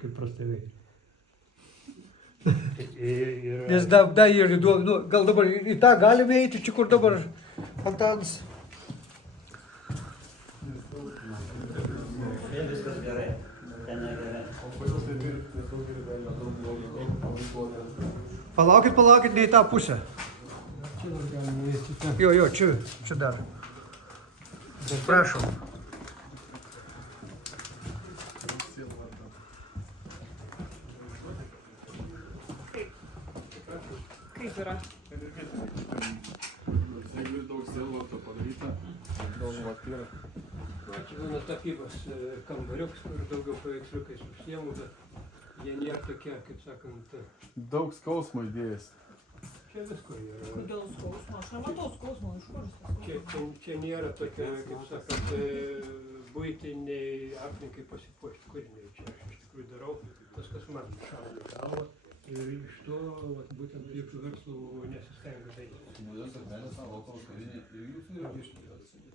Kaip prastai veikia. Ir Nes dar ir įdomu, nu, gal dabar į tą galime eiti, čia kur dabar fontanas. Viskas gerai. Ten negerai. Palaukit, ne į tą pusę. Čia dar galime eiti. Jo, čia dar. Prašom. Kaip yra? Jeigu daug sielvarto padaryta, daug vat yra. Čia mano tapybos kambariuks, kur daugiau paveiksliukais užsiemu, bet jie nėra tokie, kaip sakant, Daug skausmo įdėjęs. čia visko yra. Kodėl skausmo? Aš nematau skausmo, iš kur jis skausmo? Čia nėra tokie, kaip sakant, buitiniai aplinkai pasipuošti kūriniai. Čia aš iš tikrųjų darau tas, kas man šauna į galvą. Ir iš to vat, būtent jokių verslų nesistengiu daryti. Naujos akmenės savo laukaus kavinė ir jūsų yra viešinti.